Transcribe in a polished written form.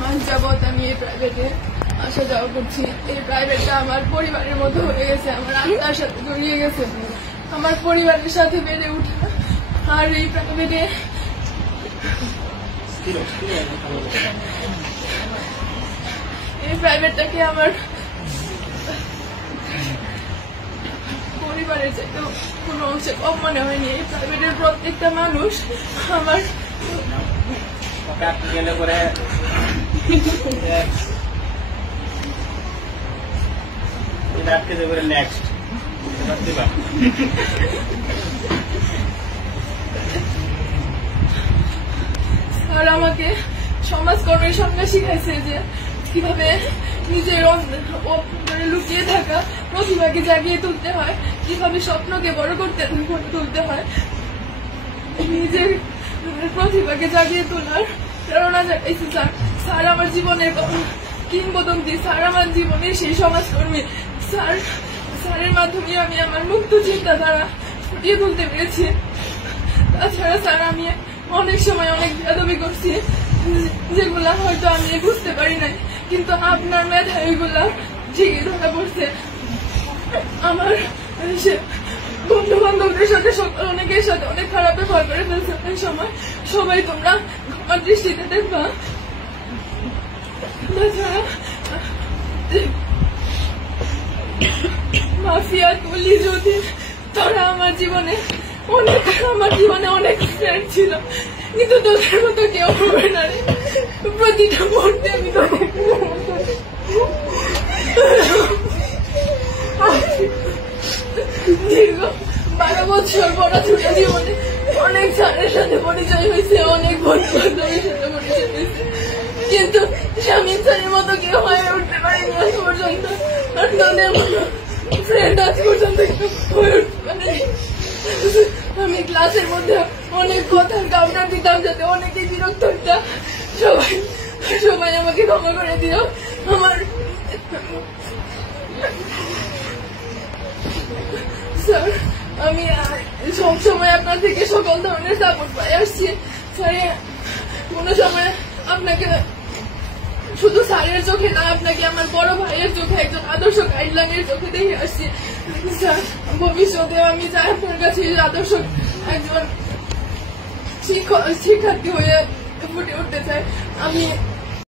মাস যাবৎ আমি এই প্রাইভেটে আসা যাওয়া করছি। এই প্রাইভেটটা আমার পরিবারের মতো হয়ে গেছে, আমার আত্মার সাথে জড়িয়ে গেছে, আমার পরিবারের সাথে বেড়ে উঠা। আর এই প্রাইভেটটাকে আমার পরিবারের চাইতেও কোনো অংশে কম মনে হয়নি। এই প্রাইভেটের প্রত্যেকটা মানুষ আমার স্যার আমাকে সমাজকর্মের সঙ্গে শিখাইছে যে কিভাবে নিজের লুকিয়ে থাকা প্রতিভাকে জাগিয়ে তুলতে হয়, কিভাবে স্বপ্নকে বড় করতে তুলতে হয়, নিজের প্রতিভাকে জাগিয়ে তোলার প্রেরণা জাগাইছে স্যার। স্যার আমার জীবনের কিংবদন্তি, স্যার আমার জীবনের সেই সমাজকর্মী। স্যারের মাধ্যমে আমি আমার মুক্ত চিন্তাধারা ফুটিয়ে তুলতে পেরেছি। তাছাড়া স্যার আমি অনেক সময় অনেক বেয়াদবি করছি, যেগুলা হয়তো আমি বুঝতে পারি নাই, কিন্তু আপনার মেধায় ওইগুলা ঠিকই ধরা পড়ছে। আমার বন্ধু বান্ধবদের সাথে অনেকের সাথে অনেক খারাপ ব্যবহার করে ফেলছে। ওই সময় সবাই তোমরা আমার দৃষ্টিতে দেখবা। তাছাড়া মাফিয়া তুলি যদি তোরা আমার জীবনে অনেক ফ্রেন্ড ছিল, কিন্তু তোদের মতো কেউ হবে না রে। প্রতিটা মুহূর্তে আমি দীর্ঘ 12 বছর পড়াশোনা জীবনে অনেক স্যারের সাথে পরিচয় হয়েছে, অনেক বন্ধু বান্ধবের সাথে পরিচয় হয়েছে, কিন্তু স্বামী স্যারের মতো কেউ হয়ে উঠতে পারিনি আজ পর্যন্ত। আর তোদের মতো ফ্রেন্ড আজ পর্যন্ত হয়ে উঠতে পারেনি। আমি ক্লাসের মধ্যে অনেক কথার কাউন্টার দিতাম যাতে অনেকেই বিরক্ত হইতা। সবাই আমাকে ক্ষমা করে দিও। আমার স্যার আমি সবসময় আপনার থেকে সকল ধরনের সাপোর্ট পাই আসছি। স্যার কোনো সময় আপনাকে শুধু স্যারের চোখে না, আপনাকে আমার বড় ভাইয়ের চোখে, একজন আদর্শ গাইডলাইনের চোখে দেখে আসছি। স্যার ভবিষ্যতে আমি চাই আপনার কাছে আদর্শ একজন শিক্ষার্থী হয়ে ফুটে উঠতে চাই। আমি